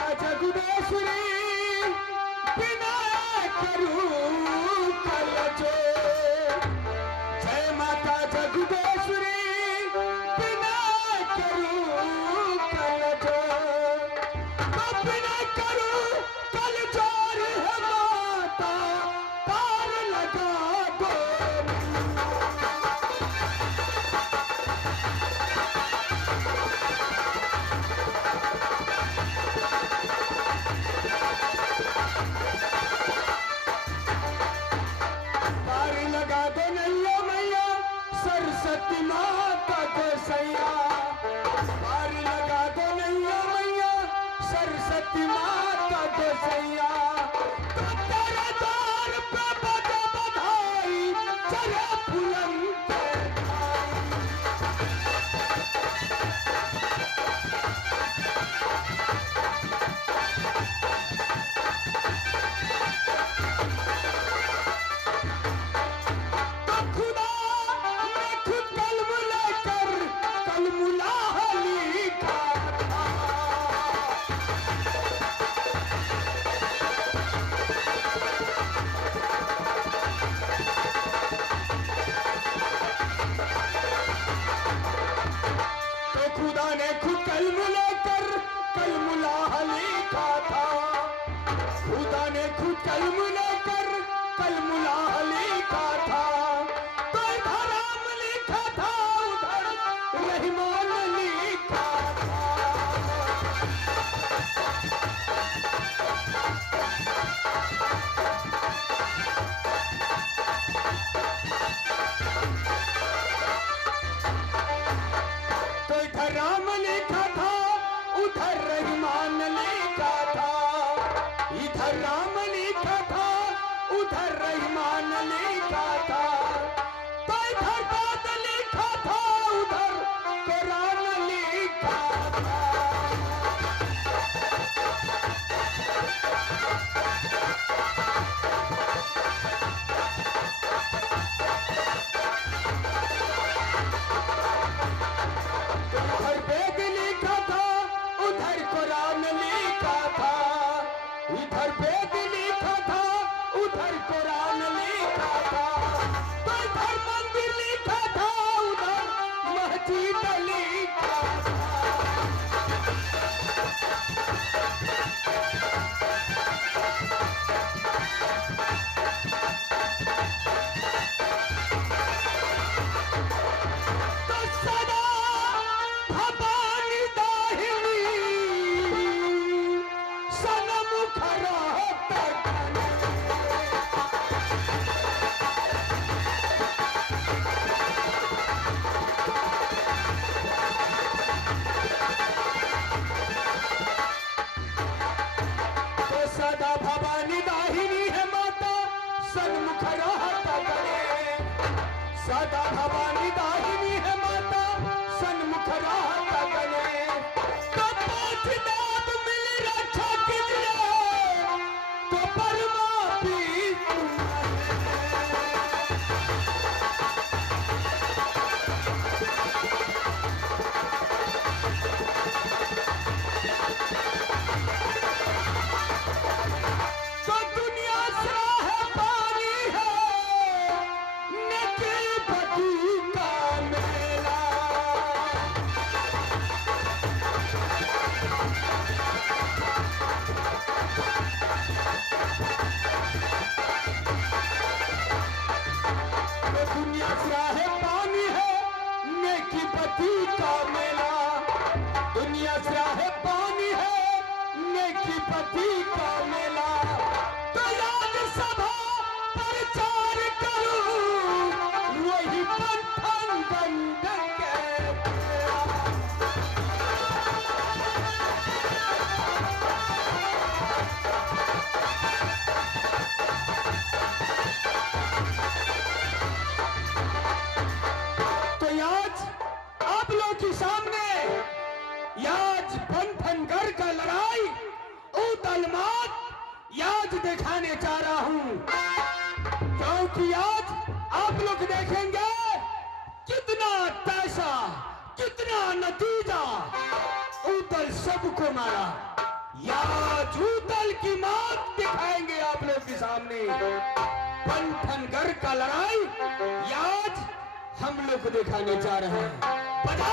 माता जगदीश्वरी बिना करूं कल जो। जय माता जगदीश्वरी बिना करूं कल जो। तो बिना करूं कल जोर है माता पार लगा दो। सरस्वती माता को सैया पार लगा दो नैया मैया सरस्वती माता को सैया। तो तेरे द्वार पे बजे बधाई चले बुलंद सदा भवानी दाहिनी है माता सन्मुख रहता गले। तो पाँच दाद मिल रक्षा के लिए तो परमा भी तो दुनिया सराहे पानी है नेकी बदी का मेला। तो दुनिया सराहे पानी है नेकी बदी का मेला। दुनिया सराहे पानी है नेकी बदी का मेला। तो याद सभा प्रचार करूं वही पंथन गंड के तेरा। तो आज आप लोग के सामने आज पंथनगढ़ का लड़ाई उतलमात याद दिखाने जा रहा हूं, क्योंकि आज आप लोग देखेंगे कितना पैसा कितना नतीजा उतल सबको मारा। याद की मौत दिखाएंगे आप लोग के सामने। पंथनगढ़ का लड़ाई आज हम लोग दिखाने जा रहे हैं। बजा!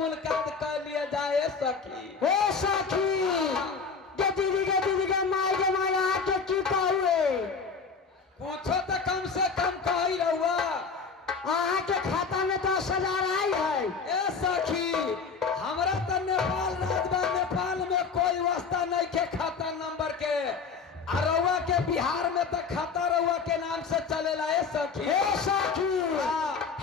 मुलाकात कर लिया जाए सखी। हे सखी के दीदी के माय आके की कहुए पूछो तो कम से कम कही रहुआ अहाँ के खाता में 10,000 आई है। ए सखी हमरा तो नेपाल राज्य नेपाल में कोई वास्ता नहीं के खाता नंबर के रउआ के बिहार में तो खाता रउआ के नाम से चलेला। ए सखी हे सखी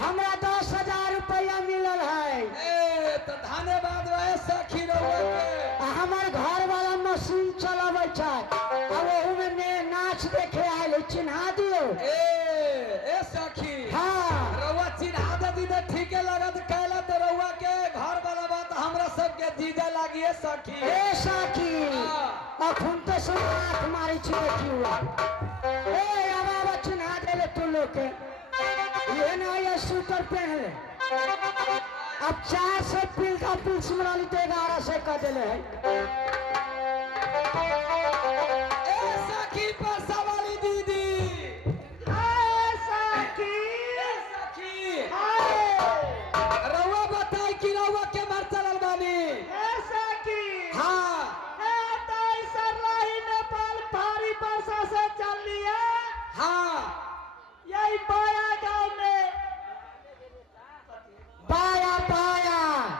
हमरा 10,000 रुपया मिलल है। ए तो धन्यवाद है सखी रउआ के। हमार घर वाला मशीन चलावे छै अब ओहू में नाच देखे आयल चिन्हा दियो। ए सखी हाँ रउआ चिन्हा दे दी ठीक लगत कहला तो रउआ के घर वाला बात हमरा सबके जीजा लागी। ए सखी हे सखी अखुन तो सब आँख मारी छी देखियो ए अब चिन्हा देले तू लोग के ये ना ये सूटर पहन अब 400 पिल का पिल सिमराली तो 1100 का दिले है। ए सखी परसा वाली दीदी रउआ बताई कि रउआ के मर चलल बानी। हाँ नेपाल भारी वर्षा से चल लिया हाँ यही बाया गांव में बाया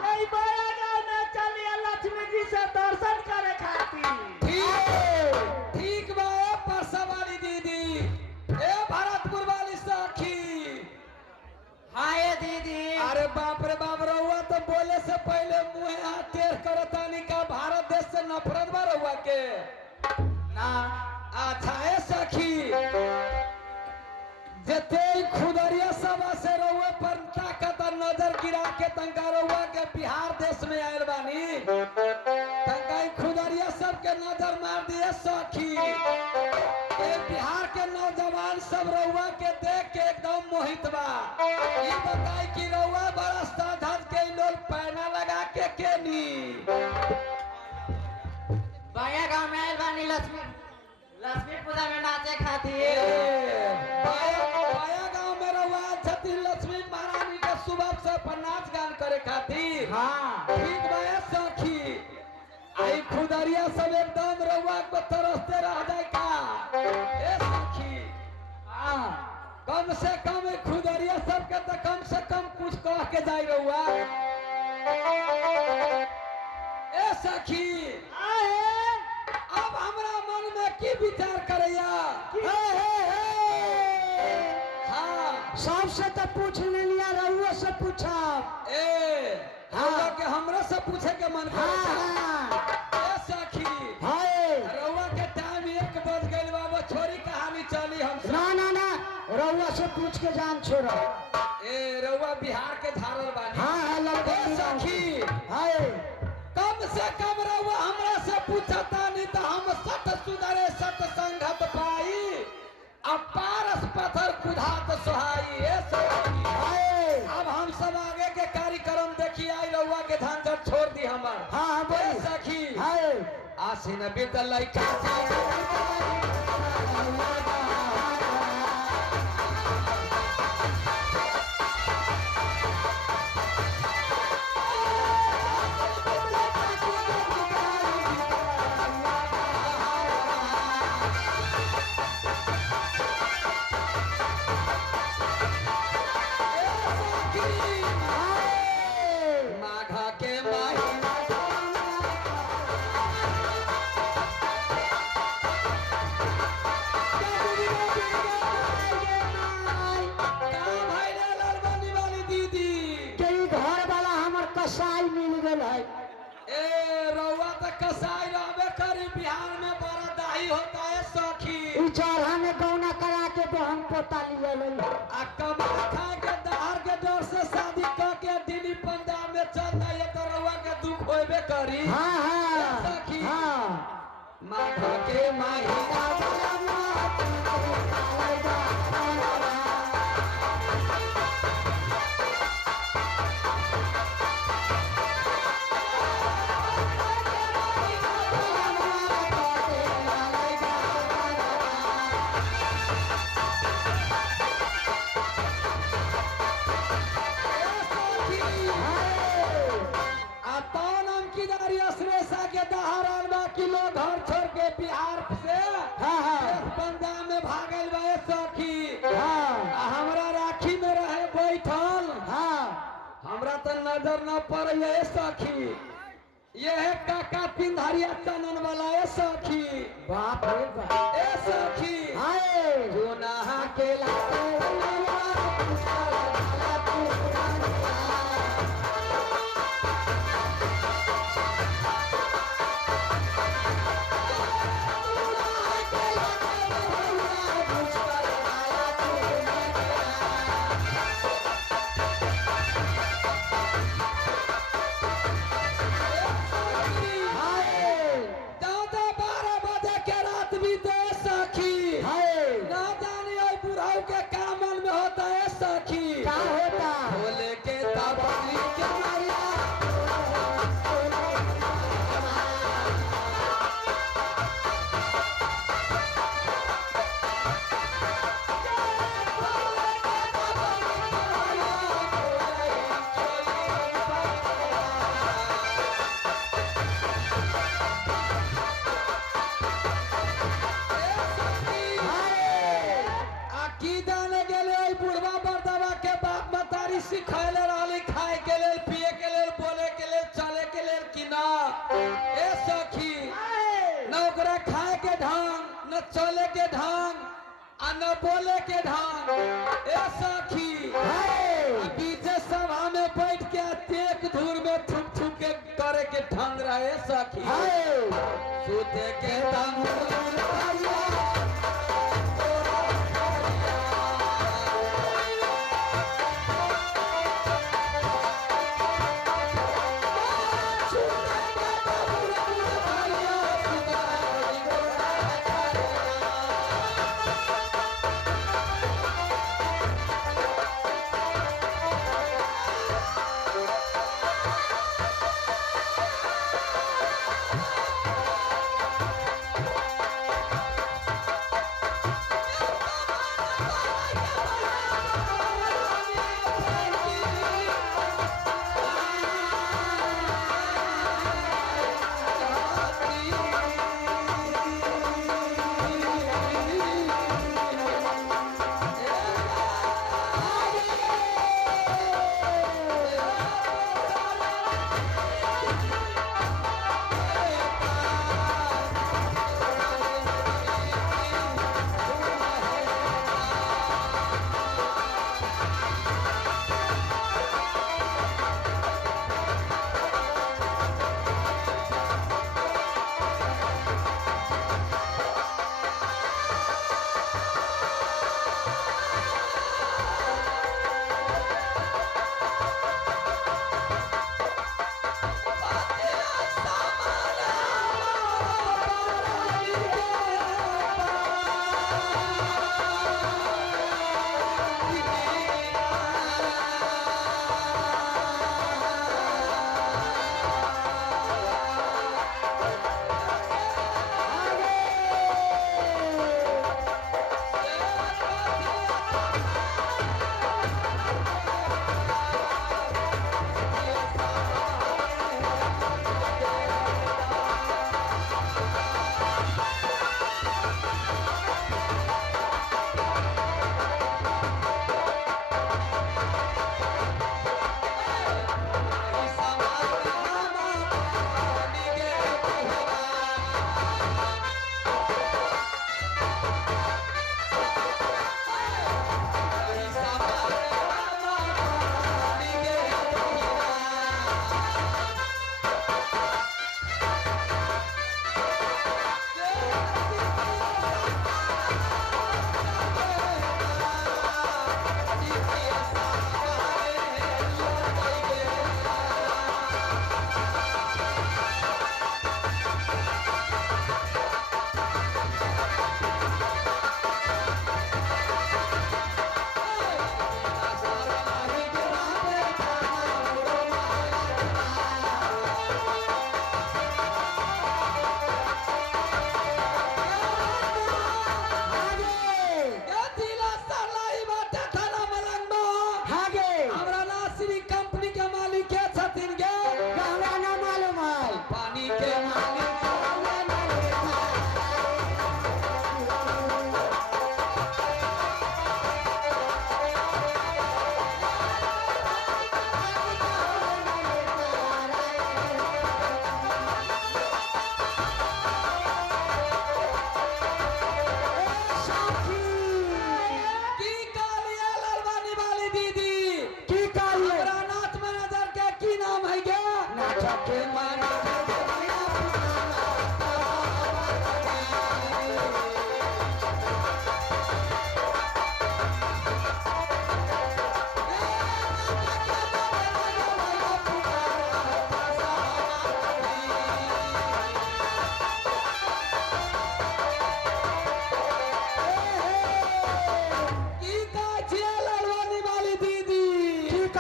यही बाया गांव में चल लिया लक्ष्मी जी से दर्शन करे खातिर। ठीक बा परसा वाली दीदी। ए भरतपुर वाली सखी हाय दीदी अरे बाप रे बाप रउआ तो बोले से पहले मुंह हाथ टेढ़ करतानी का भारत देश से नफरत बा रउआ के ना। अच्छा है सखी जते खुदरिया सभा से रउआ पर ताकत नजर गिरा के तंका रउआ के बिहार देश में आयल बानी तंका खुदरिया सब के नजर मार दिए सखी। ए बिहार के नौजवान सब रउआ के देख के एकदम मोहित बा। ये बताई कि रउआ बड़ा साधन के लोग पैना लगा के केनी बाया गांव में आयल बानी लक्ष्मी पूजा में नाचे खातिर। बाया गांव में रउआ छती लक्ष्मी महारानी के सुबह से पर नाच गान करे खातिर। हाँ ठीक बा सखी आई खुदरिया सब एकदम रउआ को तरसते रह जाए का। ए सखी हाँ कम से कम खुदरिया सब के तो कम से कम कुछ कह के जाई रउआ। ए सखी अब हमरा मन में की विचार करैया। हाँ सबसे तो पूछ ले लिया रहुआ से पूछा। हाँ के हमरा से पूछे के मन करता। ए सखी रउआ के टाइम 1 बज गइल बाबा छोरी कहानी चली हमसे। ना रहुआ से पूछ के जान छोड़ा। ए रउआ बिहार के झारल बानी। हाँ सखी कम से कम रउआ हमरा से पूछता नहीं तो हम सत सुधरे सत संगत पाई अपारस पत्थर कुधात सोहाई। ए सखी अब हम सब आगे के कार्यक्रम देखिए आई रउआ के झंझट छोड़ दी हमार। हाँ ए सखी आसीन बीतल लइका माघा के महीना कसाई मिल गल है। ए रउआ तो कसाई रहबे करी बिहार में बड़ा दाही होता है सखी। चढ़ा में गौना करा के बहन पोता लिया आ कमा खा के दहार के डर से शादी क के दिल्ली पंजाब में चल जाए तो रउआ के दुख होबे करी। हाँ सखी हाँ माघ के महीना कि लोग घर छोड़ के बिहार से हाँ हाँ देश पंजाब में भागल बा ए सखी। हाँ आ हमरा राखी में रहे बैठल, हाँ हमरा तो नजर न पड़े ए सखी। ये है काका पिंधारिया चनन वाला ए सखी। बाप रे बाप ए सखी हाय जो नहा के दादा 12 बजे के रात बीते सखी। ना जाने ओई बुढ़ाऊ के का मन में होता है सखी। क्या होता बोले के तबली के मारिया की जाने गेले ओई बुढ़वा बरदवा के बाप मतारी सिखैले रहली खाए के लेल, पिए के लेल, बोले के लेल, चले के लेल कि ना ए सखी। न ओकरा खाए के ढंग, न चले के ढंग, आ न बोले के ढंग ए सखी। आ पीछे सभा में बैठ के तेक धूर में थुक थुक के करे के ढंग रहे सखी। सूते के ढंग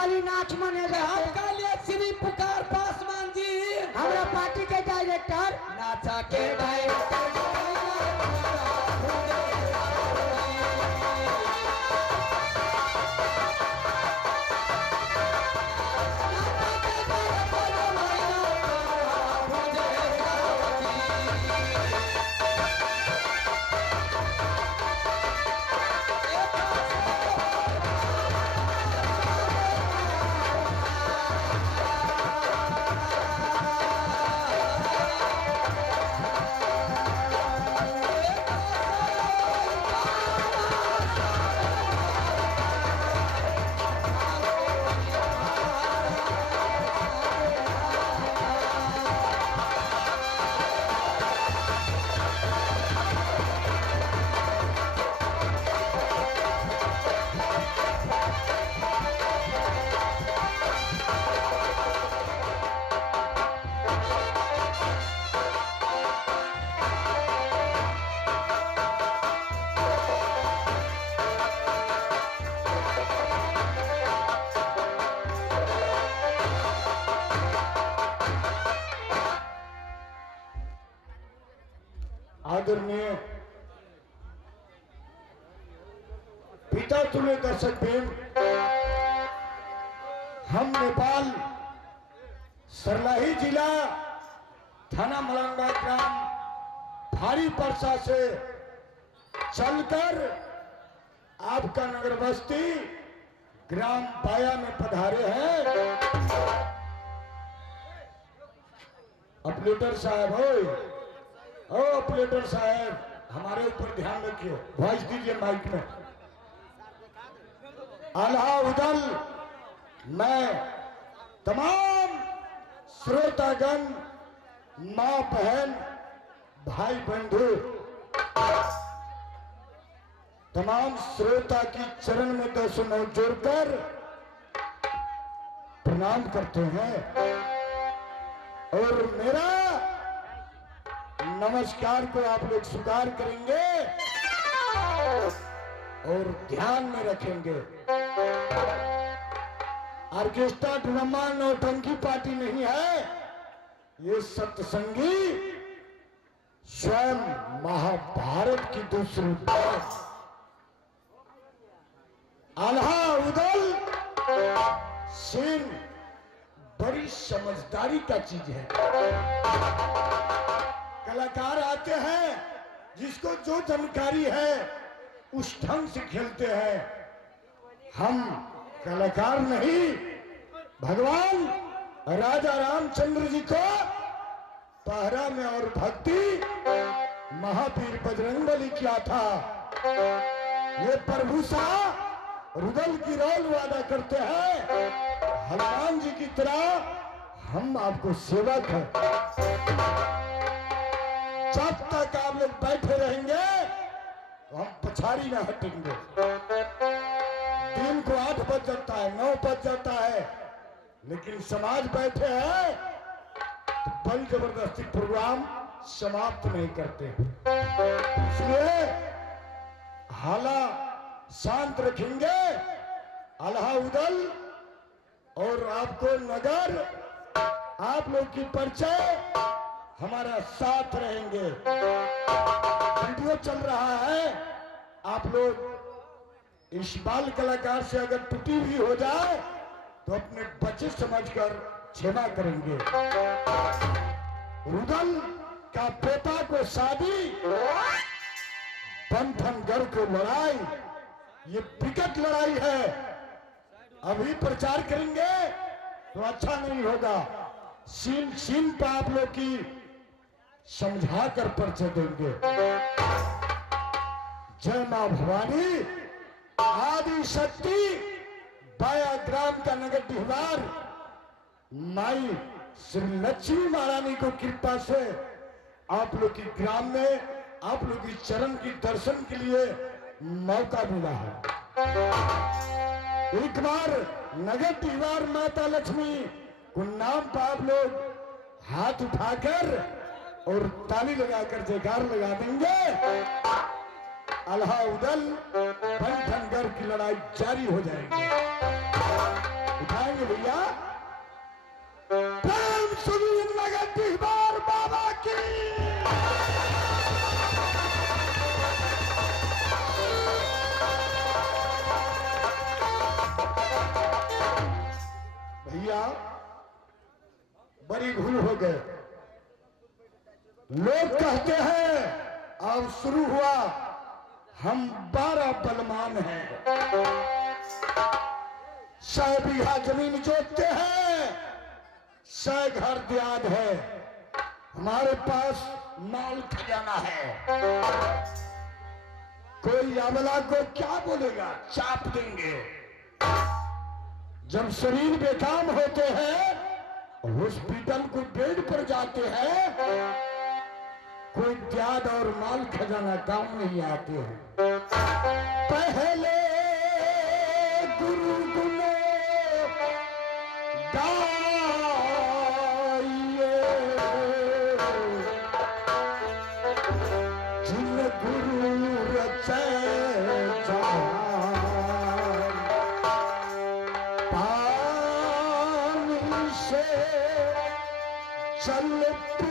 खाली नाच मनेगा हम का लिए श्री पुकार पासवान जी हमारा पार्टी के डायरेक्टर नाचा के डायरेक्टर आदरणीय पिता तुम्हें दर्शक प्रेम, हम नेपाल सर्लाही जिला थाना मलंगा ग्राम भारी परसा से चलकर आपका नगर बस्ती ग्राम बाया में पधारे हैं। ऑपरेटर साहब हो, ऑपरेटर साहब हमारे ऊपर ध्यान रखिए, वॉइस दीजिए माइक में। आल्हा उदल मैं तमाम श्रोतागण, माँ बहन, भाई बंधु, तमाम श्रोता की चरण में 200 नोट जोड़कर प्रणाम करते हैं और मेरा नमस्कार को आप लोग स्वीकार करेंगे और ध्यान में रखेंगे। ऑर्केस्ट्रा ड्रामा नौटंकी पार्टी नहीं है, ये सत्संगी स्वयं महाभारत की दूसरी बात। आल्हा उदल सेन बड़ी समझदारी का चीज है। कलाकार आते हैं, जिसको जो जानकारी है उस ढंग से खेलते हैं। हम कलाकार नहीं, भगवान राजा रामचंद्र जी को पहरा में और भक्ति महावीर बजरंगबली किया था। ये प्रभु सा रुदल की रोल वादा करते हैं, हनुमान जी की तरह हम आपको सेवक हैं। जब तक आप लोग बैठे रहेंगे तो हम पछाड़ी न हटेंगे। दिन को 8 बज जाता है, 9 बज जाता है, लेकिन समाज बैठे हैं तो बल जबरदस्ती प्रोग्राम समाप्त नहीं करते। इसलिए हाला शांत रखेंगे। आल्हा उदल और आपको नगर, आप लोग की परिचय हमारा साथ रहेंगे। वीडियो चल रहा है, आप लोग इस बाल कलाकार से अगर टूटी भी हो जाए तो अपने बच्चे समझकर क्षमा करेंगे। रुदल का बेटा को शादी, बंधनगढ़ को लड़ाई, ये विकट लड़ाई है। अभी प्रचार करेंगे तो अच्छा नहीं होगा। सीन सीन पर आप लोग की समझा कर परिचय देंगे। जय मां भवानी आदि शक्ति बाया ग्राम का नगर डिहवार माई श्री लक्ष्मी महारानी को कृपा से आप लोग की ग्राम में आप लोग की चरण की दर्शन के लिए मौका मिला है। एक बार नगर डिहवार माता लक्ष्मी को नाम पर आप लोग हाथ उठाकर और ताली लगाकर जयकार लगा देंगे। आल्हा उदल बंधनगढ़ की लड़ाई जारी हो जाएगी। भैया प्रेम सुनील नगर बिहार बाबा की। भैया बड़ी भूल हो गए। लोग कहते हैं अब शुरू हुआ, हम 12 बलवान हैं, 100 बीघा जमीन जोतते हैं, 100 घर दियाद है, हमारे पास माल खजाना है। कोई अमला को क्या बोलेगा, चाप देंगे। जब शरीर बेकाम होते हैं, हॉस्पिटल को बेड पर जाते हैं, कोई त्याग और माल खजाना काम नहीं आते हैं। पहले गुरु गुनो गाइए, जिन गुरु रचे चलती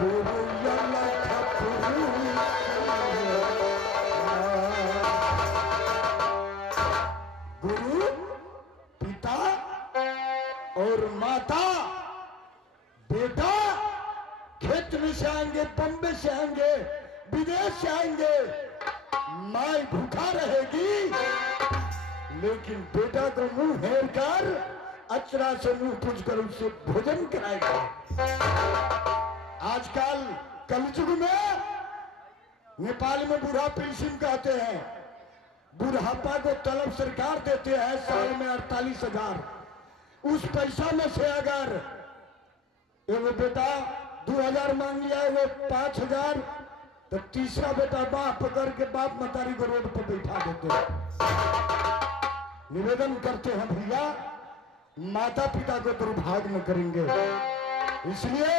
गुरु गुरु पिता और माता, बेटा खेत में से आएंगे, बम्बे से आएंगे, विदेश से आएंगे, माँ भूखा रहेगी, लेकिन बेटा को मुंह हेर कर अचरा से मुंह पूछ कर उससे भोजन कराएगा। आजकल कलयुग में नेपाल में बूढ़ा पेंशन कहते हैं, बुढ़ापा को तलब सरकार देते हैं साल में 48,000। उस पैसा में से अगर एगो बेटा 2,000 मांग लिया, वो 5,000, तो तीसरा बेटा बाप पकड़ के बाप मतारी को रोड पर बैठा देते हैं। निवेदन करते हैं भैया, माता पिता को दुर्भाग्य में करेंगे, इसलिए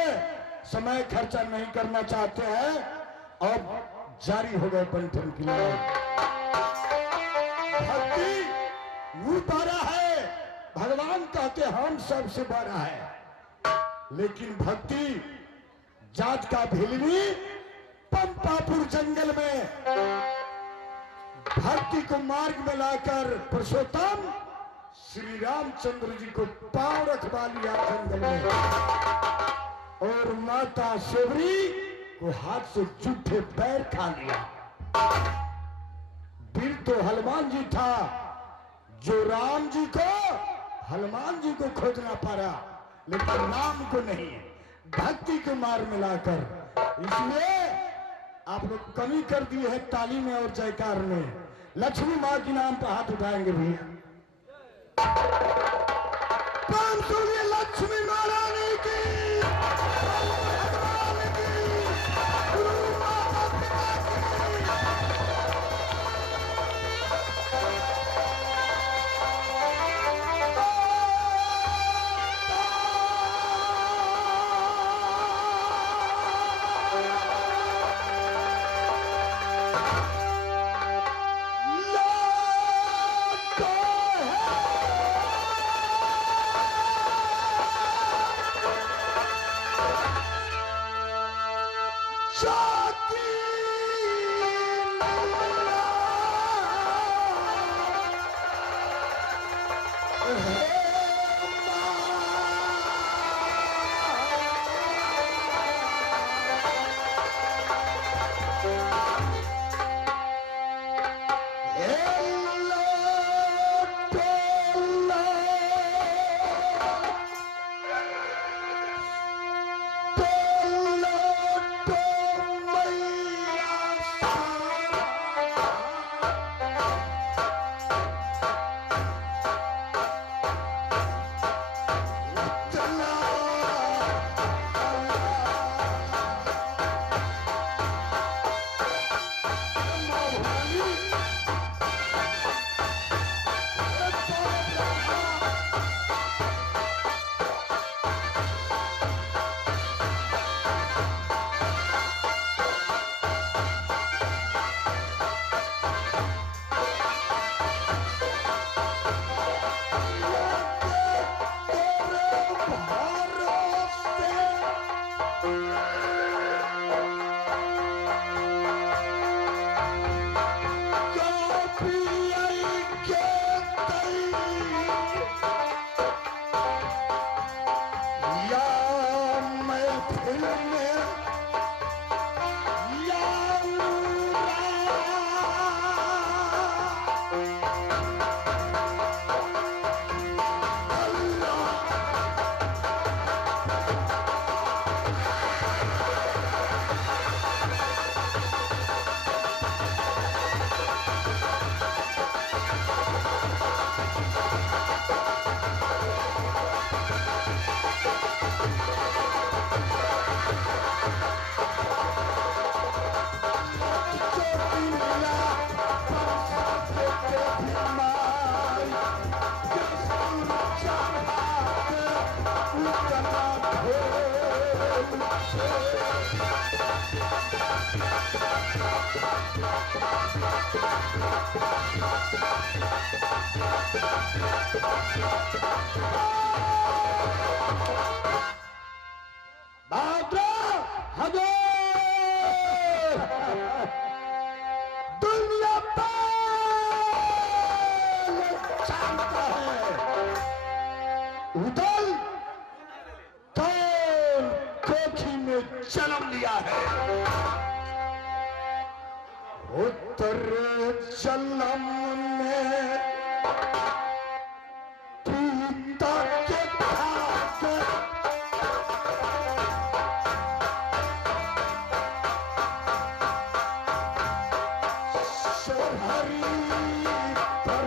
समय खर्चा नहीं करना चाहते हैं। अब जारी हो गए बंठन की लड़ाई। भक्ति वो बड़ा है, भगवान कहते हम सबसे बड़ा है, लेकिन भक्ति जात का भिलनी पंपापुर जंगल में भक्ति को मार्ग में लाकर पुरुषोत्तम श्री रामचंद्र जी को पांव रखवा लिया जंगल में, और माता शेवरी को हाथ से जूठे पैर खा लिया। वीर तो हनुमान जी था, जो राम जी को हनुमान जी को खोजना पड़ा, लेकिन राम को नहीं, भक्ति को मार्ग में लाकर। इसलिए आप लोग कमी कर दिए हैं ताली में और जयकार में। लक्ष्मी माँ के नाम पर हाथ उठाएंगे भैया। लक्ष्मी महारानी की, भगवान की, गुरु माता पिता की। भाद्रा हजो दुनिया पर जानता है उदल तो कोठी में जन्म लिया है उत्तर जन्म में पिता के भाग हरी पर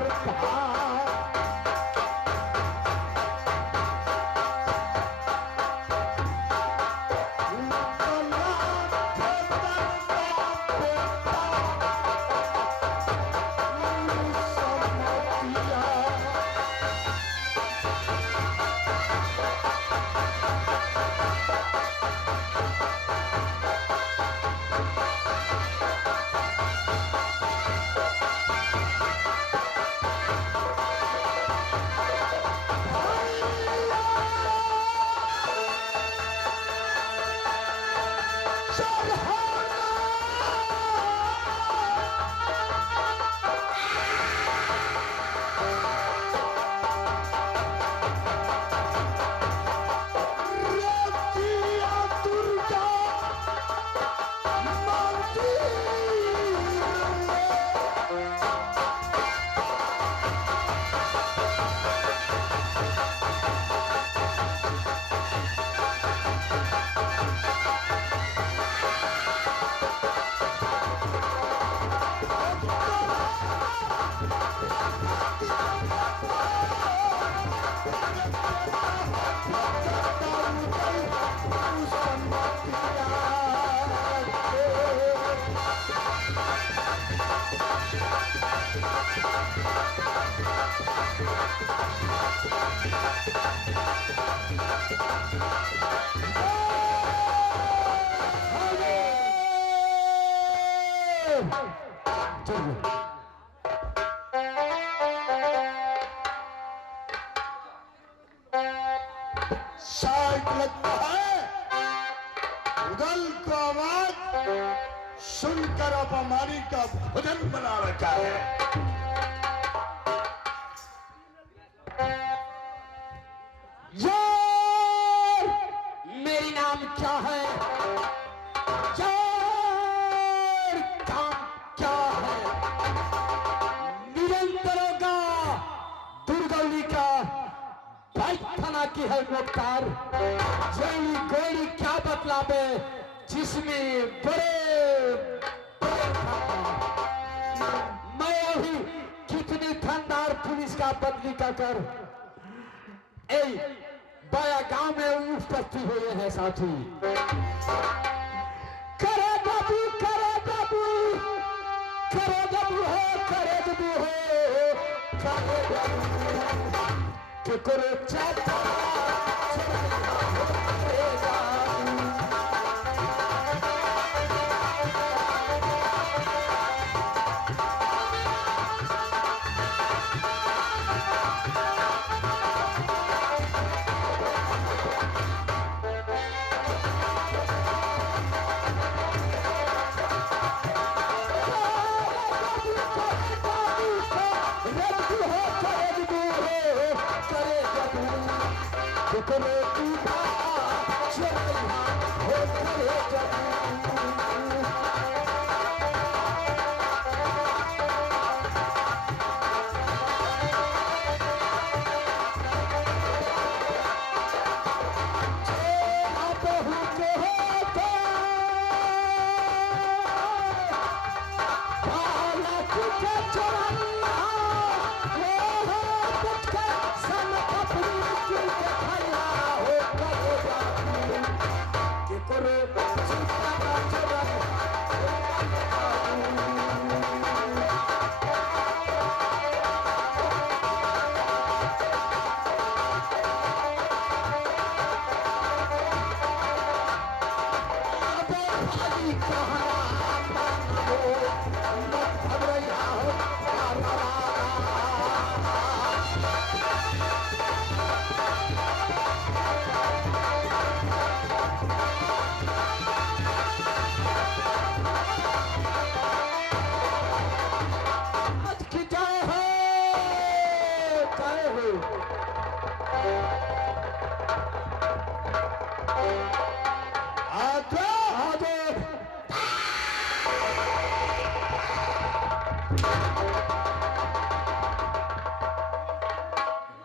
शायद लगता है उदल को आवाज सुनकर अब हमारी का भोजन बना रखा है। यार मेरी नाम क्या है, यार काम क्या है, निरंतरों दुर्गौली का बाइक थाना की है मुख्तार। जैली गोली क्या बतलावे जिसमें बड़े मैं अभी कितनी थानदार पुलिस का बदली का कर बया गांव में उपस्थित हुए हैं साथी। करे बाबू करे बाबू करे बाबू हो करे बाबू हो करे बाबू के करे चाहता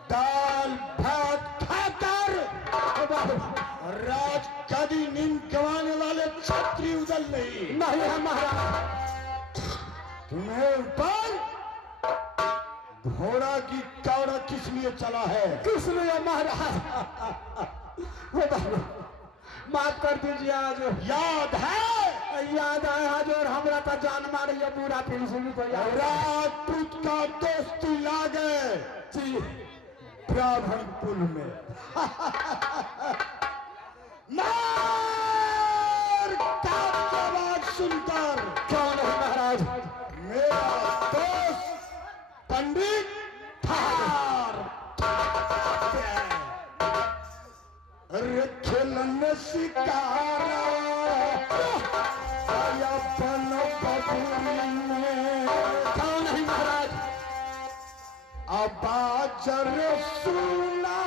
दाल भात खाकर राज कभी नींद गंवाने वाले छत्री उजल नहीं। नहीं है महाराज। तुम्हें ऊपर घोड़ा की कौड़ा किस लिए चला है? किस लिए महाराज? हे बाबू माफ कर दीजिए, आज याद है? याद है आज, और हमरा तो जान मार ये पूरा फिर तो याद। राजपूत का दोस्ती ला गए जी ब्राह्मण कुल में। मार का आवाज सुनकर कौन है महाराज? मेरा दोस्त पंडित ठार। अरे खेलन शिकारा आया बन बबूरी में। कौन है महाराज? अबाजर सुना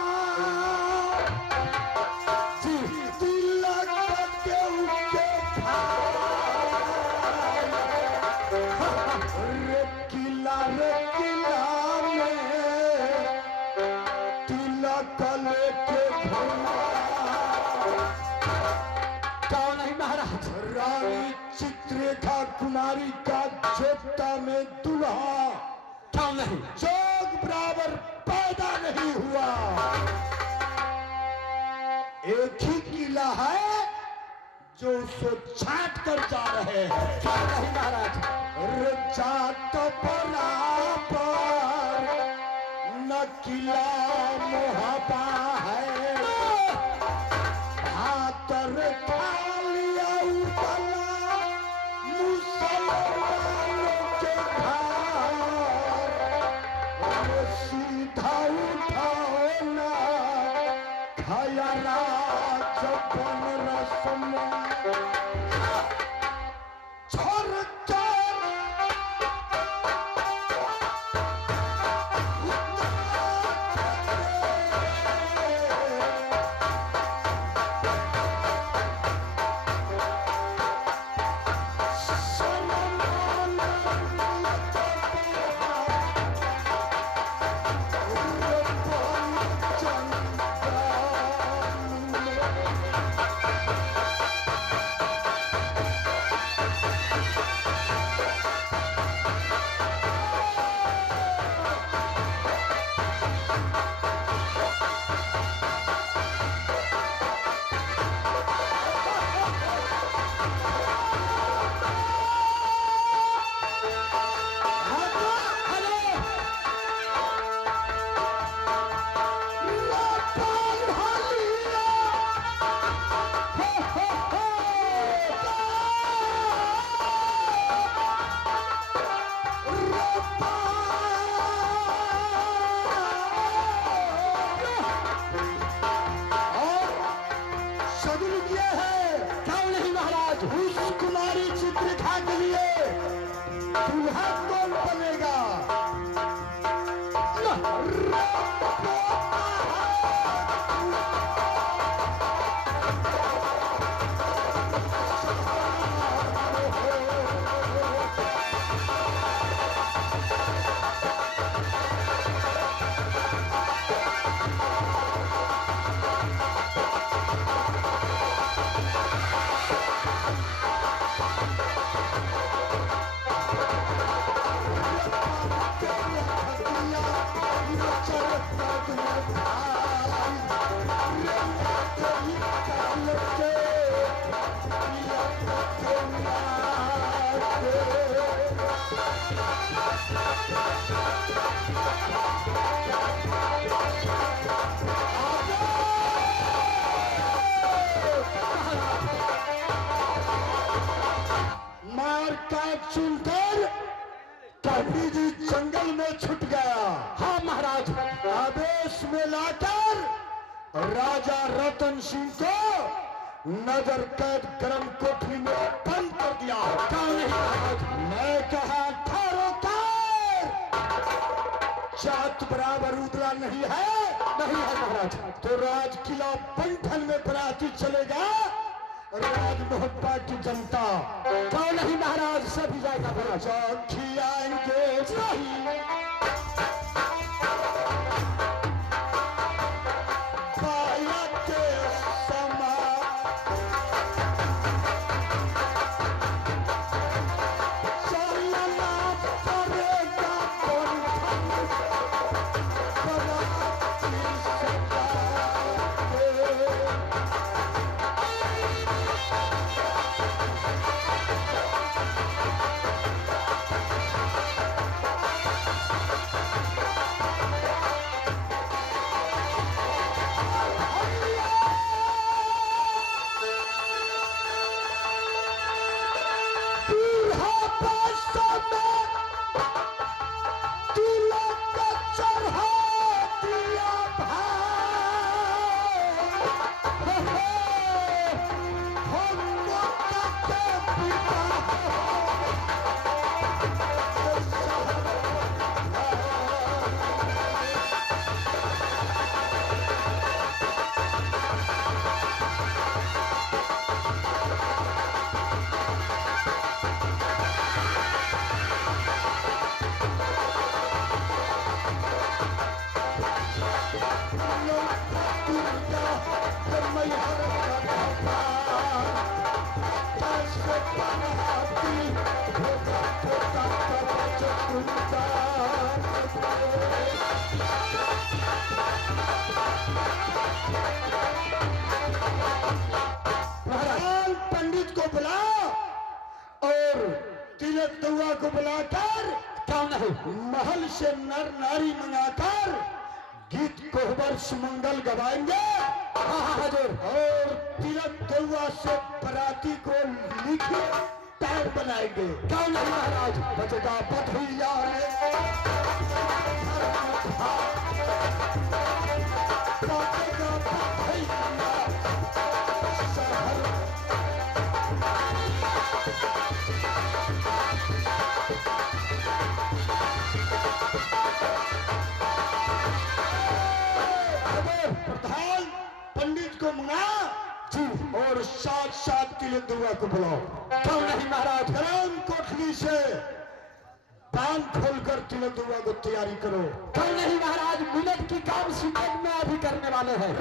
जी तिलक के उनके रे किला में तिलक लेके घुमा। कौन है महाराज? रानी चित्रलेखा कुमारी का जोता में दुल्हा कौन नहीं? जोग बराबर पैदा नहीं हुआ। एक ही किला है जो उसको छाट कर जा रहे हैं। कौन नहीं महाराज? जात बराबर न किला मोहबा है। हाथर खालिया उतला मुसलमानों के घर। सीधा उठाओ ना खाया राज बन रसम छोड़ कर। सुनकर कभी जी जंगल में छुट गया। हाँ महाराज। आदेश में लाकर राजा रतन सिंह को नजर कैद गर्म कोठरी में बंद कर दिया। कौन नहीं महाराज? मैं कहा ठहरो जात बराबर उतरा नहीं है। नहीं है महाराज। तो राज किला बंधन में बराती चलेगा राजमोहब्बा की जनता क्यों नहीं महाराज, सभी जाएगा महाराज। खियाएंगे बाया के समा चलना पड़ेगा पंडित को बुला और तिलक दुआ को बुलाकर क्यों नहीं, महल से नर नारी मंगाकर गीत कोहबर सुमंगल गवाएंगे। हाँ हजूर। और तिलक दुआ से बराती को लिखी पैर बनाएंगे। क्यों नहीं महाराज, बचेगा पथैया प्रधान पंडित को मंगा जी और साथ साथ तिलक दुआ को बुलाओ। क्यों नहीं महाराज, ग्राम कोठली से बांध खोलकर तिलक दुआ को तैयारी करो। क्यों नहीं महाराज, मिनट की काम सेकंड में अभी करने वाले हैं।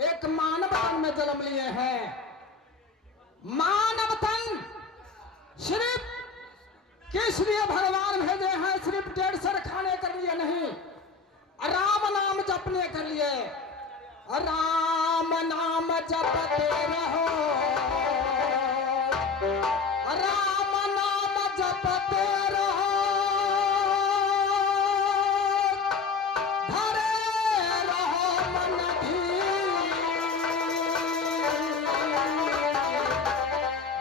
एक मानव तन में जन्म लिए हैं। मानव तन सिर्फ किस लिए भगवान भेजे हैं, सिर्फ 1.5 सर खाने के लिए नहीं, राम नाम जपने के लिए। राम नाम जपते रहो, राम नाम जपते रहो, भरे रहो मन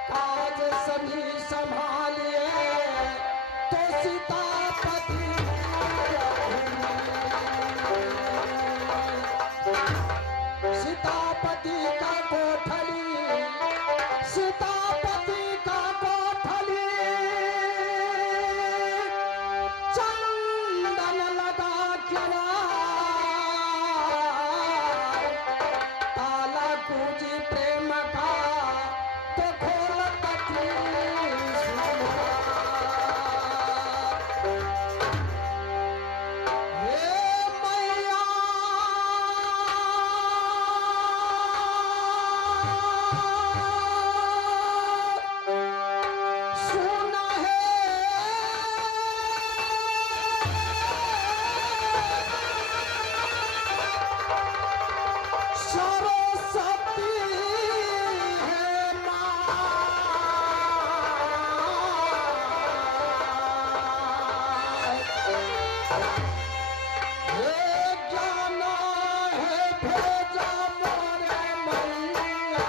काज सभी संभालिए तो सीतापति सीतापति का कोठली जाना है भेजा मोरे मैया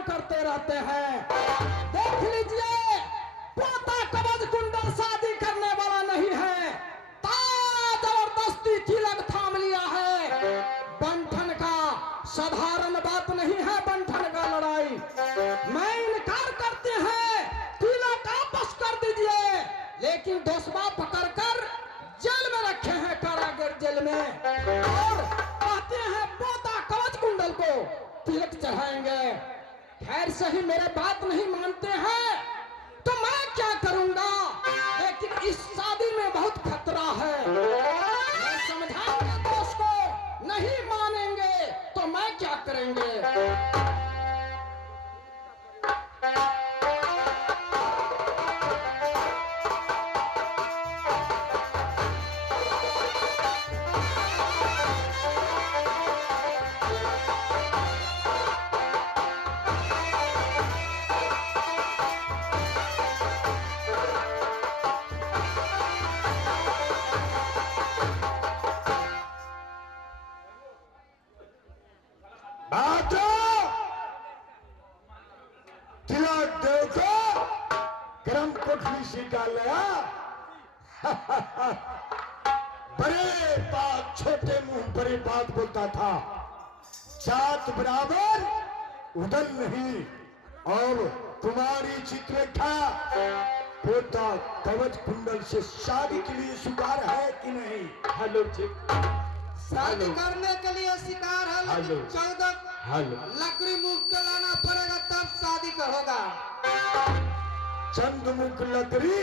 बेटा रहते हैं। देख लीजिए, पोता कवच कुंडल शादी करने वाला नहीं है, जबरदस्ती तिलक थाम लिया है। बंठन का साधारण बात नहीं है, बंठन का लड़ाई। मैं इनकार करते हैं, तिलक वापस कर दीजिए, लेकिन दोषबा पकड़कर जेल में रखे हैं, कारागार जेल में, और कहते हैं पोता कवच कुंडल को तिलक चढ़ाएंगे। खैर सही, मेरे बात नहीं मानते हैं तो मैं क्या करूंगा, लेकिन इस शादी में बहुत खतरा है। मैं समझाऊंगा तो उसको नहीं मानेंगे तो मैं क्या करेंगे। तिलक देव को गर्म कोठरी से डाला। बड़े बात छोटे मुंह बड़े बात बोलता था, जात बराबर उदन नहीं। और तुम्हारी चित्रलेखा पोता कवच कुंडल से शादी के लिए स्वीकार है कि नहीं? हेलो जी, शादी करने के लिए शिकार है, लेकिन 14 लकड़ी मुख के लाना पड़ेगा, तब शादी का होगा। चंद्रमुख लकड़ी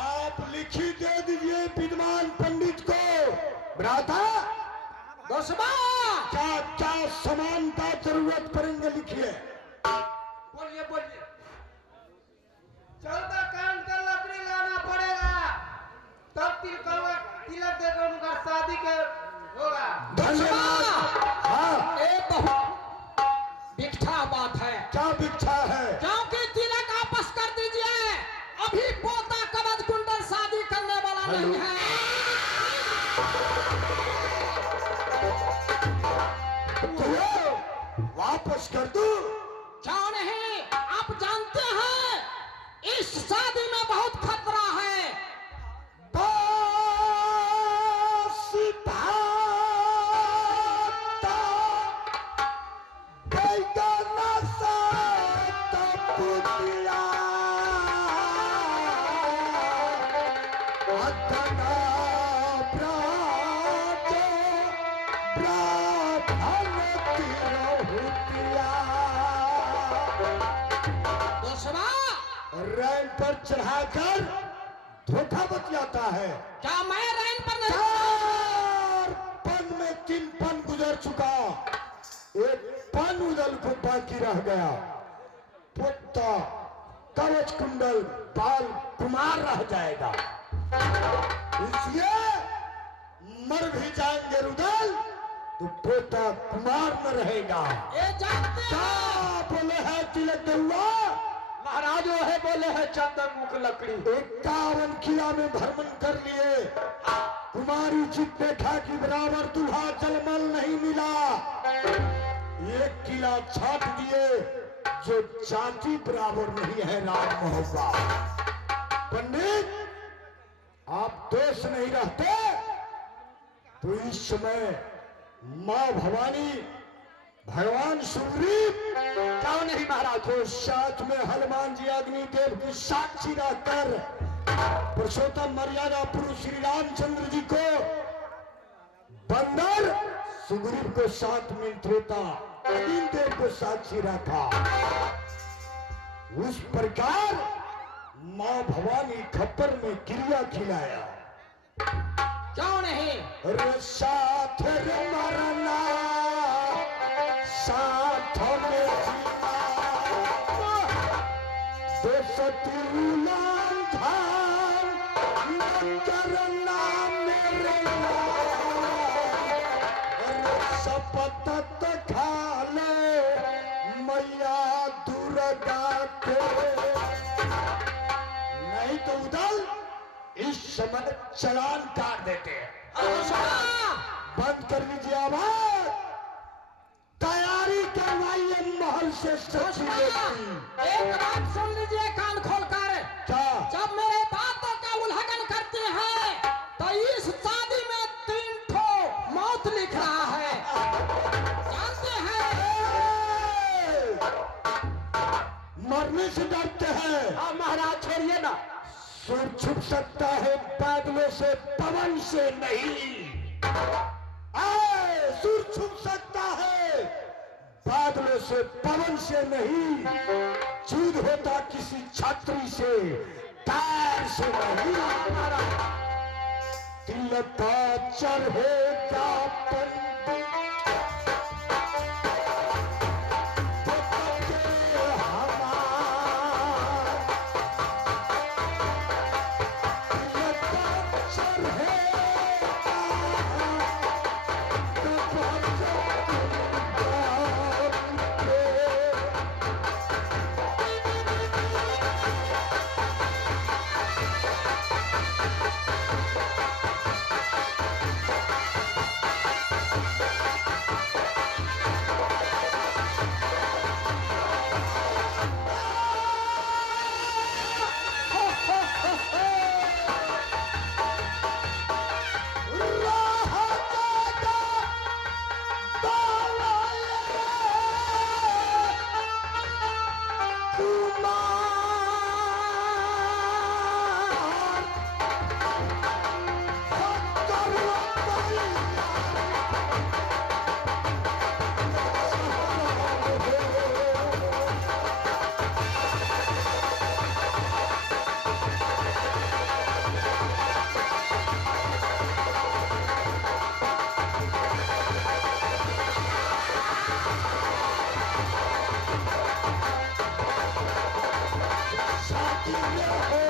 आप लिखी दे दीजिए विद्वान पंडित को। भ्राता दोषबा, क्या क्या समानता जरूरत पड़ेंगे लिखिए। बोलिए बोलिए। 14 कांड का लकड़ी लाना पड़ेगा, तब तिलक देकर उनका शादी के होगा। धन्यवाद। हाँ, ये बहुत बिकठा बात है। क्या भिक्षा है? क्योंकि तिलक वापस कर दीजिए, अभी पोता कवच कुंडल शादी करने वाला नहीं है। तो वापस कर दूं? क्यों नहीं, आप जानते हैं इस शादी में बहुत खतरा है। बात अतना प्रात ब्राह्मण तिरहुतिया। दोस्तवा रैन पर चढ़ाकर धोखा बतियाता है। क्या मैं रैन पर नहीं? 4 पन में 3 पन गुजर चुका, एक पन उदल को बाकी रह गया। पुत्ता कवच कुंडल बाल कुमार रह जाएगा। इसलिए मर भी जाएंगे रुदल तो पोता कुमार न रहेगा। ये जानते क्या हैं बोले है तिलक देउआ? महाराज वो है बोले है चंदन मुख लकड़ी। 51 किला में भ्रमण कर लिए, कुमारी चित देखा कि बराबर दूल्हा जलमल नहीं मिला। 1 किला छाट दिए जो चांदी बराबर नहीं है राम महोबा। पंडित आप देश नहीं रहते तो इस समय मां भवानी भगवान सुग्रीव क्यों नहीं महाराज? तो साथ में हनुमान जी अग्निदेव की साक्षी रहकर पुरुषोत्तम मर्यादा पुरुष श्री रामचंद्र जी को बंदर सुग्रीव को साथ में त्रेता अग्निदेव को साक्षी रखा। उस प्रकार मां भवानी खप्पर में क्रिया खिलाया। क्यों नहीं? साथ रे मरना साथ में जीना, तो सतुलान धान न करना मेरे शपथ खा ले मैया दुर्गा के। नहीं तो उदल इस समय चलान काट देते हैं। बंद कर लीजिए आवाज, तैयारी करवाइए महल से सची व्यक्ति। एक बात सुन लीजिए कान खोलकर। क्या? जब मेरे बातों का उल्लंघन करते हैं तो इस शादी में 3 ठो मौत लिख रहा है, जानते हैं? मरने से डरते हैं। हाँ महाराज छोड़िए ना। सूर छुप सकता है बादलों से पवन से नहीं। सूर छुप सकता है बादलों से पवन से नहीं। युद्ध होता किसी छतरी से पैर से नहीं। तिलका चढ़ेगा पंडित हो